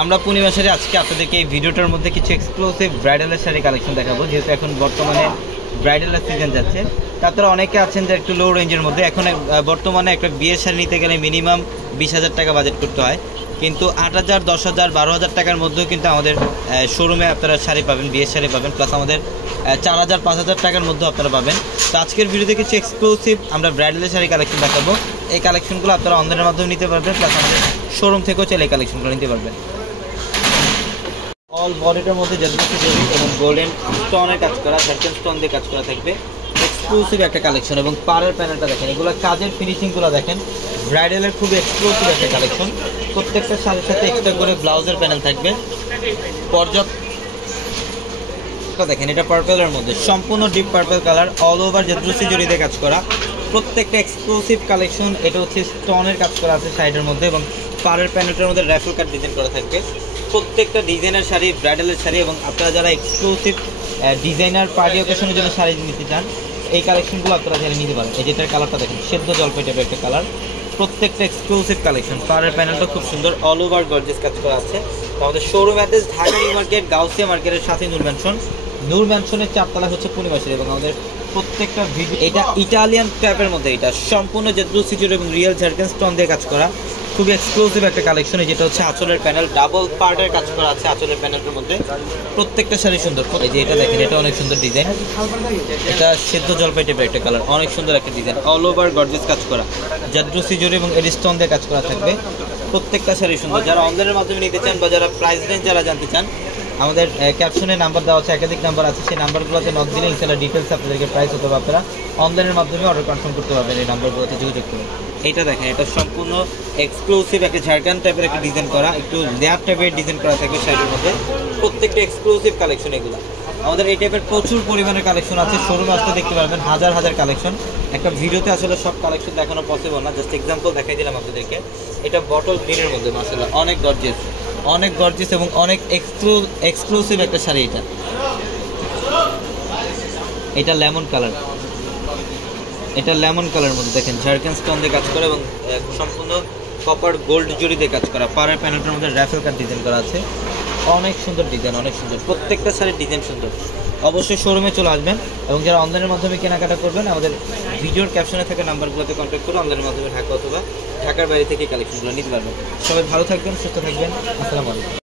আমরা পূর্ণিমা শাড়ি আজকে আপনাদেরকে এই ভিডিওটার মধ্যে কিছু এক্সক্লুসিভ ব্রাইডালের শাড়ি কালেকশন দেখাবো, যেহেতু এখন বর্তমানে ব্রাইডালের সিজন যাচ্ছে। তাছাড়া অনেকে আছেন যে একটু লো রেঞ্জের মধ্যে, এখন বর্তমানে একটা বিয়ের শাড়ি নিতে গেলে মিনিমাম 20,000 টাকা বাজেট করতে হয়, কিন্তু 8,000, 10,000, 12,000 টাকার মধ্যেও কিন্তু আমাদের শোরুমে আপনারা শাড়ি পাবেন, বিয়ের শাড়ি পাবেন, প্লাস আমাদের 4,000, 5,000 টাকার মধ্যেও আপনারা পাবেন। তো আজকের ভিডিওতে কিছু এক্সক্লুসিভ আমরা ব্রাইডালের শাড়ি কালেকশন দেখাবো। এই কালেকশনগুলো আপনারা অনলাইনের মাধ্যমে নিতে পারবেন, প্লাস আমাদের শোরুম থেকেও চাইলে এই কালেকশনগুলো নিতে পারবেন। অল বডিটার মধ্যে জাদুমতি জরি এবং গোল্ডেন স্টোনের কাজ করা, ঝাড়খান স্টোন দিয়ে কাজ করা থাকবে। এক্সক্লুসিভ একটা কালেকশন এবং পাড়ের প্যানেলটা দেখেন, এগুলো কাজের ফিনিশিংগুলো দেখেন, ব্রাইডালের খুব এক্সক্লুসিভ একটা কালেকশন। প্রত্যেকটা শাড়ির সাথে এক্সট্রা করে ব্লাউজের প্যানেল থাকবে। পর্যাপ্ত দেখেন, এটা পার্পেলের মধ্যে সম্পূর্ণ deep purple colour, all over জাদুমতি জরি দিয়ে কাজ করা। প্রত্যেকটা এক্সক্লুসিভ কালেকশন। এটা হচ্ছে স্টোনের কাজ করা আছে সাইডের মধ্যে, এবং পাড়ের প্যানেলটার মধ্যে র্যাফেল কাট ডিজাইন করা থাকবে। প্রত্যেকটা ডিজাইনার শাড়ি, ব্রাইডালের শাড়ি, এবং আপনারা যারা এক্সক্লুসিভ ডিজাইনার পার্টি অকেশনের জন্য শাড়ি নিতে চান, এই কালেকশনগুলো আপনারা চাইলে নিতে পারেন। এই যেটার কালারটা দেখেন, সেদ্ধ জলপাই টাইপের একটা কালার। প্রত্যেকটা এক্সক্লুসিভ কালেকশন। পাড়ের প্যানেলটা খুব সুন্দর, অল ওভার গর্জিয়াস কাজ করা আছে। আমাদের showroom address Dhaka new market, Gausia মার্কেটের সাথে নূর ম্যানশন। নূর ম্যানশনের 4 তলা হচ্ছে পূর্ণিমা শাড়ি, এবং আমাদের প্রত্যেকটা ভিডিও, এটা ইটালিয়ান টাইপের মধ্যে, এটা সম্পূর্ণ জাদুমতি জরি এবং রিয়েল ঝাড়খান স্টোন দিয়ে কাজ করা। খুবই এক্সক্লুসিভ একটা কালেকশন। যেটা হচ্ছে আঁচলের প্যানেল, ডাবল পার্টের কাজ করা আছে আঁচলের প্যানেলের মধ্যে। প্রত্যেকটা শাড়ি সুন্দর। এই যে এটা দেখেন, এটা অনেক সুন্দর ডিজাইন, এটা সেদ্ধ জলপাই টাইপের একটা কালার, অনেক সুন্দর একটা ডিজাইন, অল ওভার গর্জিয়াস কাজ করা, জাদুমতি জরি এবং এডি স্টোন দিয়ে কাজ করা থাকবে। প্রত্যেকটা শাড়ি সুন্দর। যারা অনলাইনের মাধ্যমে নিতে চান বা যারা প্রাইস রেঞ্জ যারা জানতে চান, আমাদের ক্যাপশনে নাম্বার দেওয়া আছে, একাধিক নাম্বার আছে, সেই নাম্বারগুলোতে নক দিলে ইনশাআল্লাহ ডিটেলস আপনাদেরকে প্রাইস হতে হবে, আপনারা অনলাইনের মাধ্যমে অর্ডার কনফার্ম করতে পারবেন এই নাম্বারগুলোতে যোগাযোগ করে। এইটা দেখেন, এটা সম্পূর্ণ এক্সক্লুসিভ একটা ঝাড়খান টাইপের একটা ডিজাইন করা, একটু লেয়ার টাইপের ডিজাইন করা থাকবে শাড়ির মধ্যে। প্রত্যেকটা এক্সক্লুসিভ কালেকশন এগুলো। আমাদের এই টাইপের প্রচুর পরিমাণের কালেকশন আছে, শোরুমে আসতে দেখতে পারবেন হাজার হাজার কালেকশন। একটা ভিডিওতে আসলে সব কালেকশন দেখানো পসিবল না, জাস্ট এক্সাম্পল দেখাই দিলাম আপনাদেরকে। এটা বটল গ্রিনের মধ্যে মাশাআল্লাহ অনেক গর্জিয়াস, অনেক গর্জিয়াস এবং অনেক এক্সক্লুসিভ একটা শাড়ি। এটা লেমন কালার, এটা লেমন কালার মধ্যে দেখেন ঝাড়খান স্টোন দিয়ে কাজ করা এবং সম্পূর্ণ কপার গোল্ড জরি দিয়ে কাজ করা। পাড়ের প্যানেলটার মধ্যে র্যাফেল কাট ডিজাইন করা আছে, অনেক সুন্দর ডিজাইন, অনেক সুন্দর। প্রত্যেকটা শাড়ির ডিজাইন সুন্দর। অবশ্যই শোরুমে চলে আসবেন, এবং যারা অনলাইনের মাধ্যমে কেনাকাটা করবেন, আমাদের ভিডিওর ক্যাপশনে থাকা নাম্বারগুলোতে কন্ট্যাক্ট করে অনলাইনের মাধ্যমে ঢাকা অথবা ঢাকার বাইরে থেকে কালেকশনগুলো নিতে পারবেন। সবাই ভালো থাকবেন, সুস্থ থাকবেন। আসসালামু আলাইকুম।